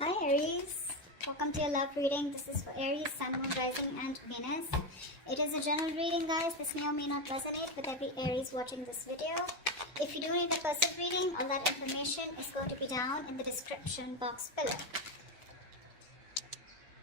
Hi Aries, welcome to your love reading. This is for Aries, Sun, Moon, Rising and Venus. It is a general reading, guys. This may or may not resonate with every Aries watching this video. If you do need a personal reading, all that information is going to be down in the description box below.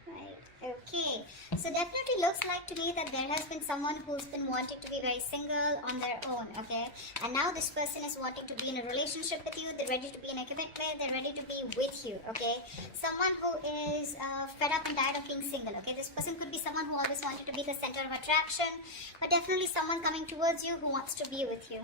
Right, okay. So definitely looks like to me that there has been someone who's been wanting to be very single on their own, okay? And now this person is wanting to be in a relationship with you. They're ready to be in a commitment. They're ready to be with you, okay? Someone who is fed up and tired of being single, okay? This person could be someone who always wanted to be the center of attraction, but definitely someone coming towards you who wants to be with you.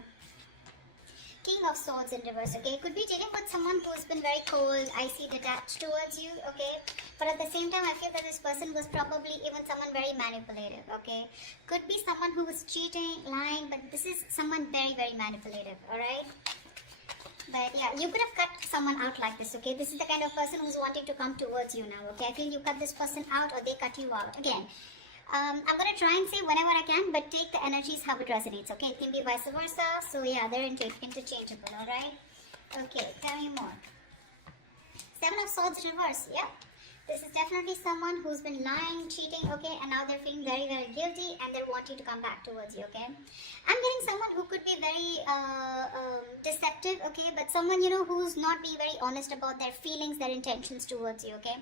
King of Swords in reverse, okay? Could be dealing with someone who's been very cold, icy, detached towards you, okay? But at the same time, I feel that this person was probably even someone very manipulative, okay? Could be someone who was cheating, lying, but this is someone very, very manipulative, alright? But yeah, you could have cut someone out like this, okay? This is the kind of person who's wanting to come towards you now, okay? I feel you cut this person out or they cut you out. Again, I'm going to try and say whenever I can, but take the energies how it resonates, okay? It can be vice versa. So yeah, they're interchangeable, alright? Okay, tell me more. Seven of Swords reverse, yeah. This is definitely someone who's been lying, cheating, okay? And now they're feeling very, very guilty and they're wanting to come back towards you, okay? I'm getting someone who could be very deceptive, okay? But someone, you know, who's not being very honest about their feelings, their intentions towards you, okay?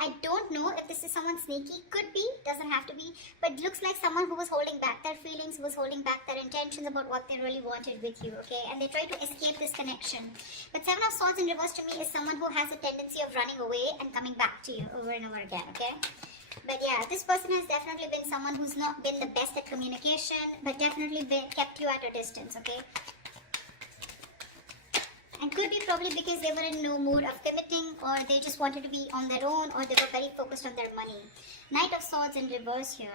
I don't know if this is someone sneaky. Could be, doesn't have to be. But it looks like someone who was holding back their feelings, who was holding back their intentions about what they really wanted with you, okay? And they try to escape this connection. But Seven of Swords in reverse to me is someone who has a tendency of running away and coming back to you over and over again, okay? But yeah, this person has definitely been someone who's not been the best at communication, but definitely kept you at a distance, okay? And could be probably because they were in no mood of committing, or they just wanted to be on their own, or they were very focused on their money. Knight of Swords in reverse here.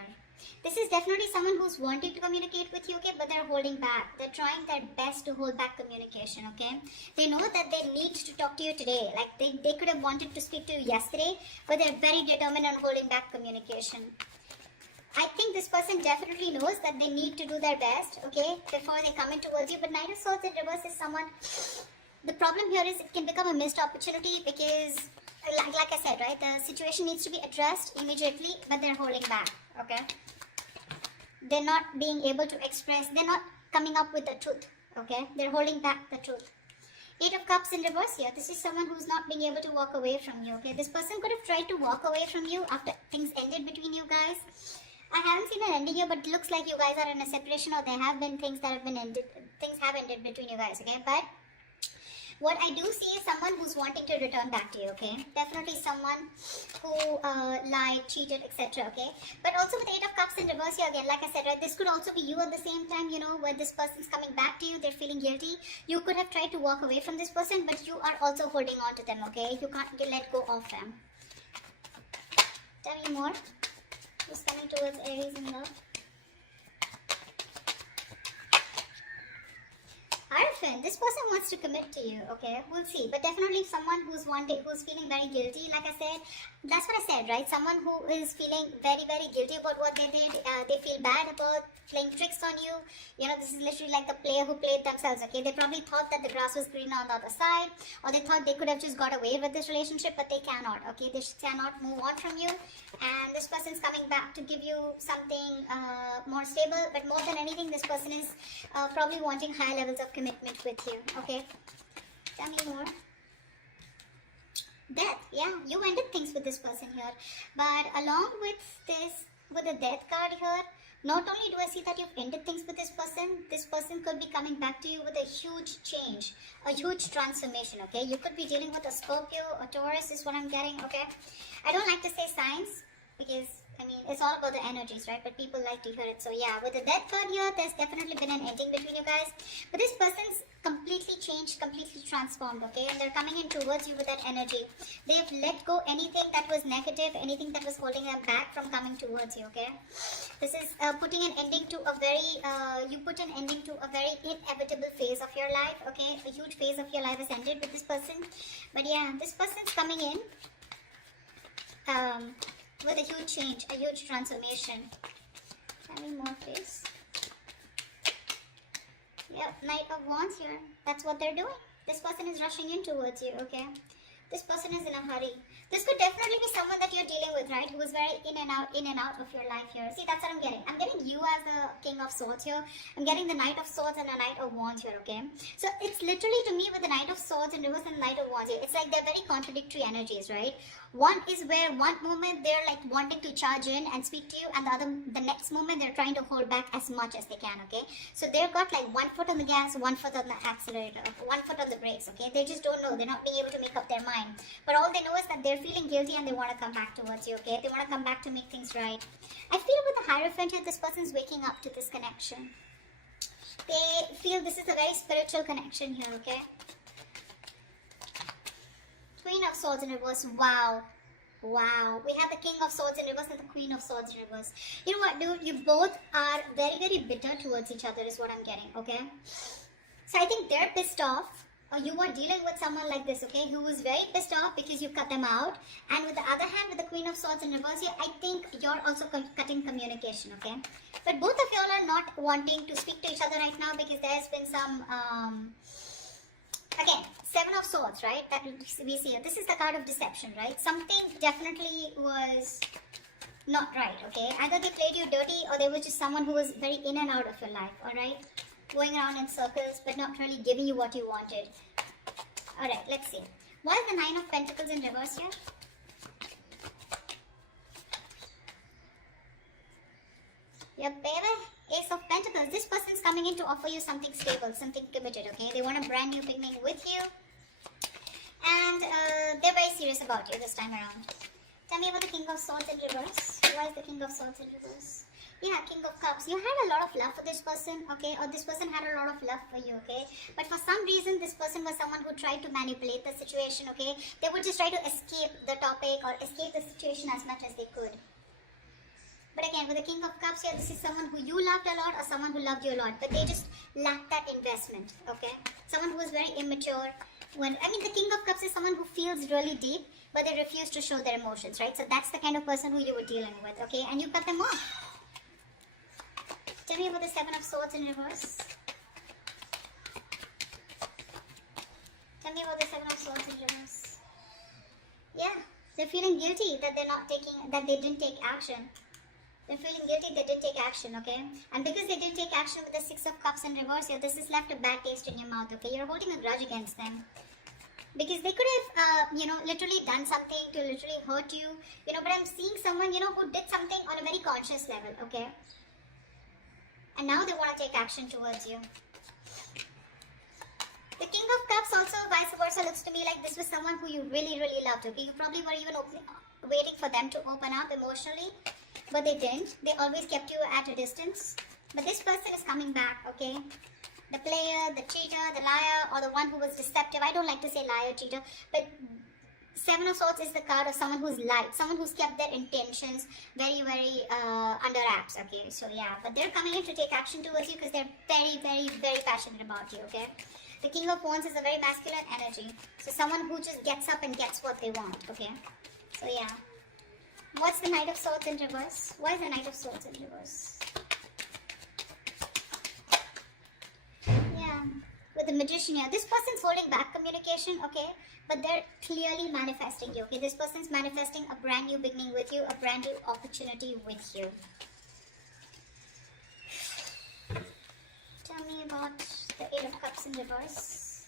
This is definitely someone who's wanting to communicate with you, okay, but they're holding back. They're trying their best to hold back communication, okay? They know that they need to talk to you today. Like, they could have wanted to speak to you yesterday, but they're very determined on holding back communication. I think this person definitely knows that they need to do their best, okay, before they come in towards you. But Knight of Swords in reverse is someone... The problem here is it can become a missed opportunity because, like I said, right, the situation needs to be addressed immediately, but they're holding back, okay? They're not being able to express, they're not coming up with the truth, okay? They're holding back the truth. Eight of Cups in reverse here. This is someone who's not being able to walk away from you, okay? This person could have tried to walk away from you after things ended between you guys. I haven't seen an ending here, but it looks like you guys are in a separation, or there have been things that have been ended, things have ended between you guys, okay? But what I do see is someone who's wanting to return back to you, okay? Definitely someone who lied, cheated, etc., okay? But also with Eight of Cups in reverse here again, like I said, right, this could also be you at the same time, you know, where this person's coming back to you, they're feeling guilty. You could have tried to walk away from this person, but you are also holding on to them, okay? You can't let go of them. Tell me more. Who's coming towards Aries in love? Hierophant, this person wants to commit to you, okay? We'll see. But definitely someone who's feeling very guilty, like I said. That's what I said, right? Someone who is feeling very, very guilty about what they did. They feel bad about playing tricks on you. You know, this is literally like the player who played themselves, okay? They probably thought that the grass was greener on the other side, or they thought they could have just got away with this relationship, but they cannot, okay? They cannot move on from you. And this person's coming back to give you something more stable. But more than anything, this person is probably wanting high levels of commitment with you, okay? Tell me more. Death, yeah, you ended things with this person here. But along with this, with the Death card here, not only do I see that you've ended things with this person could be coming back to you with a huge change, a huge transformation, okay? You could be dealing with a Scorpio or Taurus is what I'm getting, okay? I don't like to say signs because, I mean, it's all about the energies, right? But people like to hear it. So yeah, with the Death card here, there's definitely been an ending between you guys. But this person's completely changed, completely transformed, okay? And they're coming in towards you with that energy. They've let go anything that was negative, anything that was holding them back from coming towards you, okay? This is putting an ending to a very, you put an ending to a very inevitable phase of your life, okay? A huge phase of your life has ended with this person. But yeah, this person's coming in with a huge change, a huge transformation. Tell me more, please. Yep, Knight of Wands here. That's what they're doing. This person is rushing in towards you, okay? This person is in a hurry. This could definitely be someone that you're dealing with, right? Who is very in and out of your life here. See, that's what I'm getting. I'm getting you as the King of Swords here. I'm getting the Knight of Swords and a Knight of Wands here, okay? So it's literally to me with the Knight of Swords in reverse and the Knight of Wands here. It's like they're very contradictory energies, right? One is where one moment they're like wanting to charge in and speak to you, and the next moment they're trying to hold back as much as they can, okay? So they've got like 1 foot on the gas, 1 foot on the accelerator, 1 foot on the brakes, okay? They just don't know. They're not being able to make up their mind. But all they know is that they're feeling guilty and they want to come back towards you, okay? They want to come back to make things right. I feel with the Hierophant here, this person's waking up to this connection. They feel this is a very spiritual connection here, okay? Queen of Swords in reverse. Wow. Wow. We have the King of Swords in reverse and the Queen of Swords in reverse. You know what, dude? You both are very, very bitter towards each other is what I'm getting, okay? So I think they're pissed off. Or you are dealing with someone like this, okay? Who is very pissed off because you cut them out. And with the other hand, with the Queen of Swords in reverse here, I think you're also cutting communication, okay? But both of y'all are not wanting to speak to each other right now because there's been some... Again, 7 of Swords, right? That we see here. This is the card of deception, right? Something definitely was not right, okay? Either they played you dirty or they were just someone who was very in and out of your life, alright? Going around in circles but not really giving you what you wanted. Alright, let's see. Why is the 9 of Pentacles in reverse here? Yep, baby. Ace of Pentacles. This person's coming in to offer you something stable, something committed, okay? They want a brand new beginning with you. And they're very serious about you this time around. Tell me about the King of Swords in reverse. Why is the King of Swords in reverse? Yeah, King of Cups. You had a lot of love for this person, okay? Or this person had a lot of love for you, okay? But for some reason, this person was someone who tried to manipulate the situation, okay? They would just try to escape the topic or escape the situation as much as they could. But again, with the King of Cups here, this is someone who you loved a lot or someone who loved you a lot. But they just lacked that investment, okay? Someone who is very immature. The King of Cups is someone who feels really deep, but they refuse to show their emotions, right? So that's the kind of person who you were dealing with, okay? And you cut them off. Tell me about the 7 of Swords in reverse. Tell me about the 7 of Swords in reverse. Yeah, they're feeling guilty that they didn't take action. They're feeling guilty they didn't take action, okay? And because they didn't take action with the 6 of Cups in reverse here, this has left a bad taste in your mouth, okay? You're holding a grudge against them. Because they could have, literally done something to literally hurt you, but I'm seeing someone, who did something on a very conscious level, okay? And now they want to take action towards you. The King of Cups also, vice versa, looks to me like this was someone who you really, really loved, okay? You probably were even waiting for them to open up emotionally, but they didn't. They always kept you at a distance. But this person is coming back, okay? The player, the cheater, the liar, or the one who was deceptive. I don't like to say liar, cheater, but 7 of Swords is the card of someone who's lied, someone who's kept their intentions very, very under wraps, okay? So yeah, but they're coming in to take action towards you because they're very, very, very passionate about you, okay? The King of Wands is a very masculine energy. So someone who just gets up and gets what they want, okay? So yeah. What's the Knight of Swords in reverse? Why is the Knight of Swords in reverse? Yeah. With the Magician here. This person's holding back communication, okay? But they're clearly manifesting you, okay? This person's manifesting a brand new beginning with you, a brand new opportunity with you. Tell me about the 8 of Cups in reverse.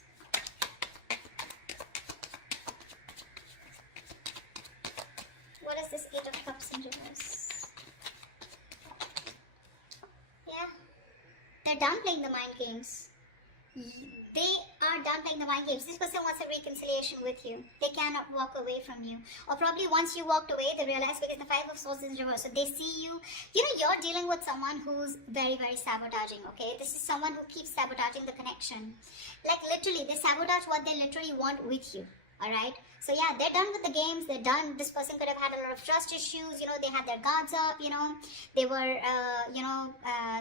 What is this 8 of Cups in reverse? Yeah. They're done playing the mind games. They are done playing the mind games. This person wants a reconciliation with you. They cannot walk away from you. Or probably once you walked away, they realize because the 5 of Swords is in reverse. So they see you. You're dealing with someone who's very, very sabotaging, okay? This is someone who keeps sabotaging the connection. Like literally, they sabotage what they literally want with you. Alright, so yeah, they're done with the games, they're done. This person could have had a lot of trust issues, they had their guards up, they were,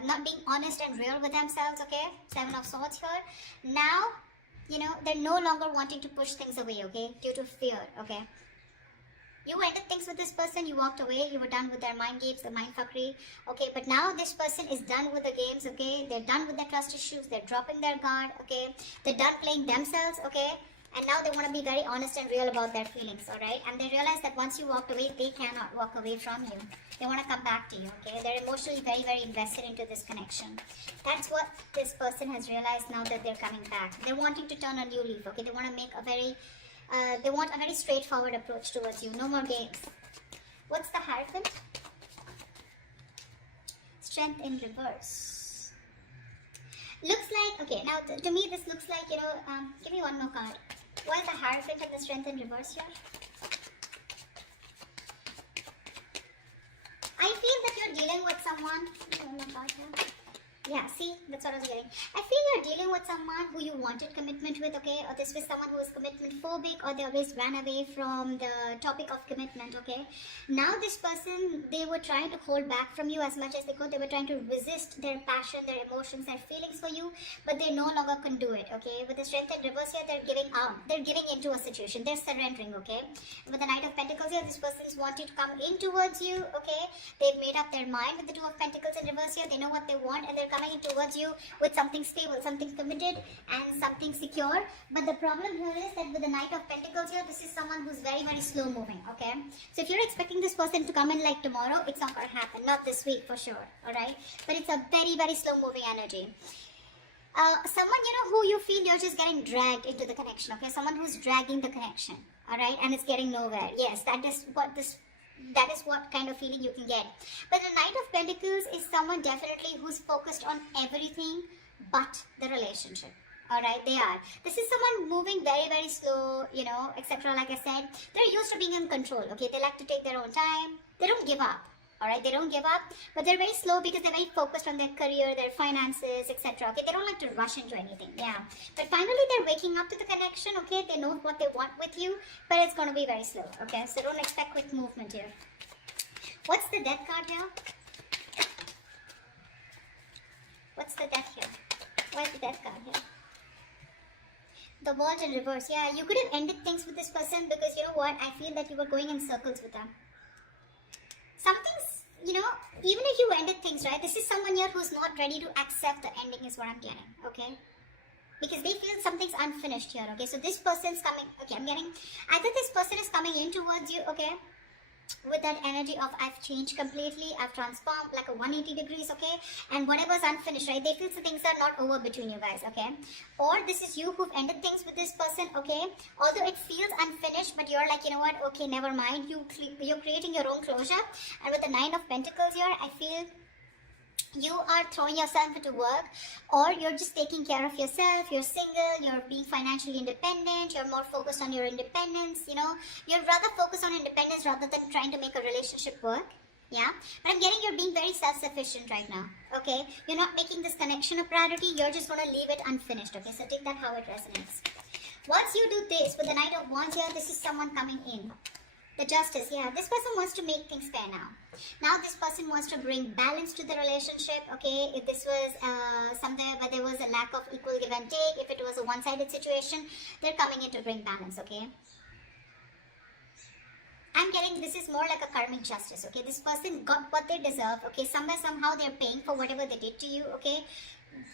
not being honest and real with themselves, okay? 7 of Swords here. Now, they're no longer wanting to push things away, okay? Due to fear, okay? You ended things with this person, you walked away, you were done with their mind games, the mind fuckery, okay? But now this person is done with the games, okay? They're done with their trust issues, they're dropping their guard, okay? They're done playing themselves, okay? And now they want to be very honest and real about their feelings, alright? And they realize that once you walked away, they cannot walk away from you. They want to come back to you, okay? They're emotionally very, very invested into this connection. That's what this person has realized now that they're coming back. They're wanting to turn a new leaf, okay? They want to make a very, they want a very straightforward approach towards you. No more games. What's the Hierophant? Strength in reverse. Looks like, okay, now to me this looks like, you know, give me one more card. Why is the Hierophant and the Strength in reverse here? I feel that you're dealing with someone. One more card here. Yeah, see, that's what I was getting. I feel you're dealing with someone who you wanted commitment with, okay? Or this was someone who was commitment phobic, or they always ran away from the topic of commitment, okay? Now this person, they were trying to hold back from you as much as they could. They were trying to resist their passion, their emotions, their feelings for you, but they no longer can do it, okay? With the Strength in reverse here, they're giving out. They're giving into a situation. They're surrendering, okay? With the Knight of Pentacles here, this person is wanting to come in towards you, okay? They've made up their mind. With the Two of Pentacles in reverse here, they know what they want, and they're coming in towards you with something stable, something committed, and something secure. But the problem here is that with the Knight of Pentacles here, this is someone who's very, very slow moving, okay? So if you're expecting this person to come in like tomorrow, it's not going to happen. Not this week for sure, alright? But it's a very, very slow moving energy. Someone, you know, who you feel you're just getting dragged into the connection, okay? Someone who's dragging the connection, alright? And it's getting nowhere. Yes, that is what kind of feeling you can get. But the Knight of Pentacles is someone definitely who's focused on everything but the relationship. Alright, they are. This is someone moving very, very slow, you know, etc. Like I said, they're used to being in control, okay? They like to take their own time. They don't give up. Alright, they don't give up, but they're very slow because they're very focused on their career, their finances, etc. Okay, they don't like to rush into anything, yeah. But finally, they're waking up to the connection, okay? They know what they want with you, but it's going to be very slow, okay? So don't expect quick movement here. What's the Death card here? What's the Death here? Why is the Death card here? The World in reverse, yeah. You could have ended things with this person because, you know what? I feel that you were going in circles with them. Something's, you know, even if you ended things, right, this is someone here who's not ready to accept the ending is what I'm getting, okay? Because they feel something's unfinished here, okay? So this person's coming, okay, I'm getting, either this person is coming in towards you, okay? With that energy of I've changed completely, I've transformed like a 180 degrees, okay? And whatever's unfinished, right? They feel the things are not over between you guys, okay? Or this is you who've ended things with this person, okay? Although it feels unfinished, but you're like, you know what? Okay, never mind. You're creating your own closure. And with the Nine of Pentacles here, I feel you are throwing yourself into work, or you're just taking care of yourself. You're single, you're being financially independent, you're more focused on your independence, you know, you're rather focused on independence rather than trying to make a relationship work. Yeah, but I'm getting you're being very self-sufficient right now, okay? You're not making this connection a priority, you're just going to leave it unfinished, okay? So take that how it resonates. Once you do this, with the Knight of Wands here, this is someone coming in. The Justice, yeah, this person wants to make things fair now. Now this person wants to bring balance to the relationship, okay? If this was somewhere where there was a lack of equal give and take, if it was a one-sided situation, they're coming in to bring balance, okay? I'm getting this is more like a karmic justice, okay? This person got what they deserve, okay? Somewhere, somehow they're paying for whatever they did to you, okay?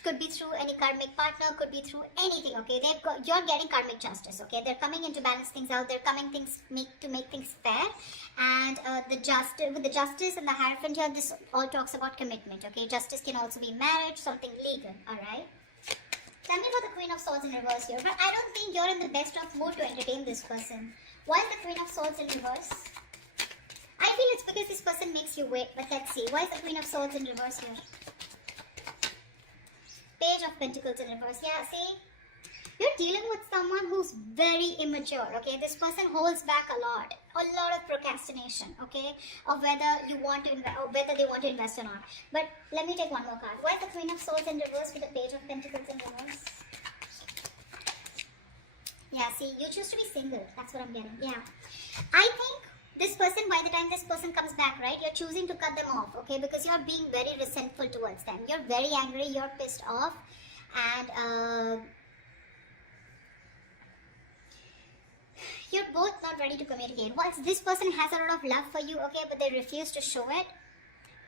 Could be through any karmic partner, could be through anything, okay? You're getting karmic justice, okay? They're coming in to balance things out. They're coming to make things fair. And with the Justice and the Hierophant here, this all talks about commitment, okay? Justice can also be marriage, something legal, all right? Tell me about the Queen of Swords in reverse here. But I don't think you're in the best of mood to entertain this person. Why is the Queen of Swords in reverse? I feel it's because this person makes you wait, but let's see. Why is the Queen of Swords in reverse here? Page of Pentacles in reverse. Yeah, see? You're dealing with someone who's very immature, okay? This person holds back a lot of procrastination, okay? Of whether you want to invest, or whether they want to invest or not. But let me take one more card. Why is the Queen of Swords in reverse with the Page of Pentacles in reverse? Yeah, see, you choose to be single. That's what I'm getting. Yeah. I think this person, by the time this person comes back, right, you're choosing to cut them off, okay? Because you're being very resentful towards them. You're very angry, you're pissed off. And you're both not ready to communicate. Once this person has a lot of love for you, okay, but they refuse to show it.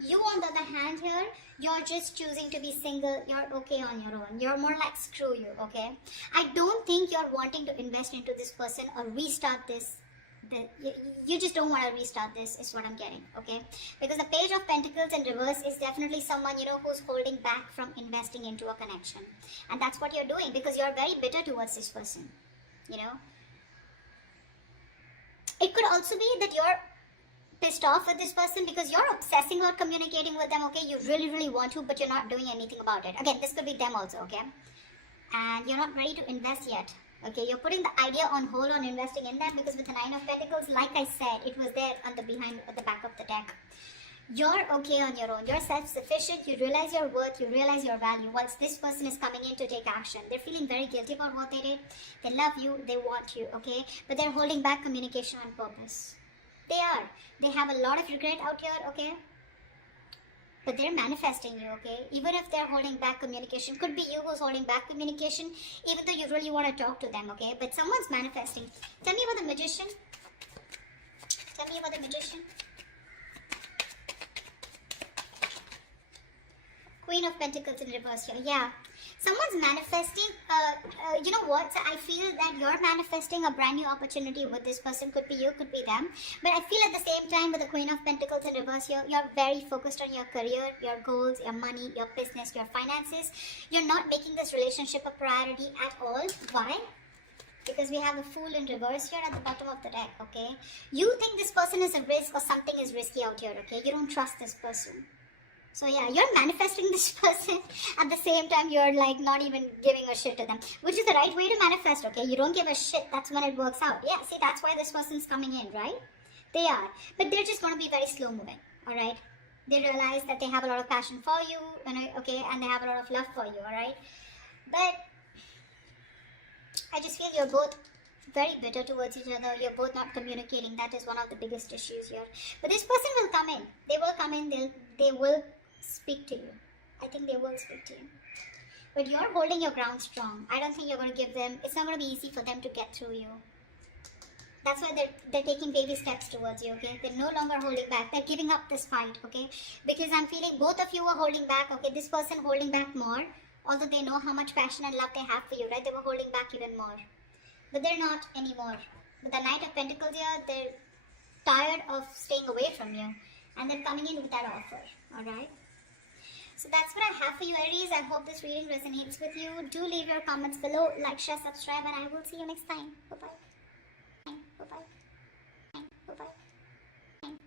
You, on the other hand, here, you're just choosing to be single. You're okay on your own. You're more like screw you, okay? I don't think you're wanting to invest into this person or restart this. You just don't want to restart this, is what I'm getting, okay? Because the Page of Pentacles in reverse is definitely someone, you know, who's holding back from investing into a connection. And that's what you're doing because you're very bitter towards this person, you know? It could also be that you're pissed off with this person because you're obsessing about communicating with them, okay? You really want to, but you're not doing anything about it. Again, this could be them also, okay? And you're not ready to invest yet, okay? You're putting the idea on hold on investing in that because with the Nine of Pentacles, like I said, it was there on the behind at the back of the deck. You're okay on your own. You're self-sufficient. You realize your worth. You realize your value. Once this person is coming in to take action, they're feeling very guilty about what they did. They love you. They want you, okay? But they're holding back communication on purpose. They are. They have a lot of regret out here, okay? But they're manifesting you, okay? Even if they're holding back communication, could be you who's holding back communication, even though you really want to talk to them, okay? But someone's manifesting. Tell me about the Magician. Tell me about the Magician. Queen of Pentacles in reverse here. Yeah. Someone's manifesting, you know what? So I feel that you're manifesting a brand new opportunity with this person. Could be you, could be them. But I feel at the same time with the Queen of Pentacles in reverse here, you're very focused on your career, your goals, your money, your business, your finances. You're not making this relationship a priority at all. Why? Because we have a Fool in reverse here at the bottom of the deck, okay? You think this person is a risk or something is risky out here, okay? You don't trust this person. So yeah, you're manifesting this person. At the same time, you're like not even giving a shit to them. Which is the right way to manifest, okay? You don't give a shit. That's when it works out. Yeah, see, that's why this person's coming in, right? They are. But they're just going to be very slow moving, alright? They realize that they have a lot of passion for you, okay? And they have a lot of love for you, alright? But I just feel you're both very bitter towards each other. You're both not communicating. That is one of the biggest issues here. But this person will come in. They will come in. They will speak to you. I think they will speak to you. But you're holding your ground strong. I don't think you're going to give them, it's not going to be easy for them to get through you. That's why they're taking baby steps towards you, okay? They're no longer holding back. They're giving up this fight, okay? Because I'm feeling both of you are holding back, okay? This person holding back more, although they know how much passion and love they have for you, right? They were holding back even more. But they're not anymore. With the Knight of Pentacles here, they're tired of staying away from you. And they're coming in with that offer, alright? So that's what I have for you, Aries. I hope this reading resonates with you. Do leave your comments below, like, share, subscribe, and I will see you next time. Bye-bye.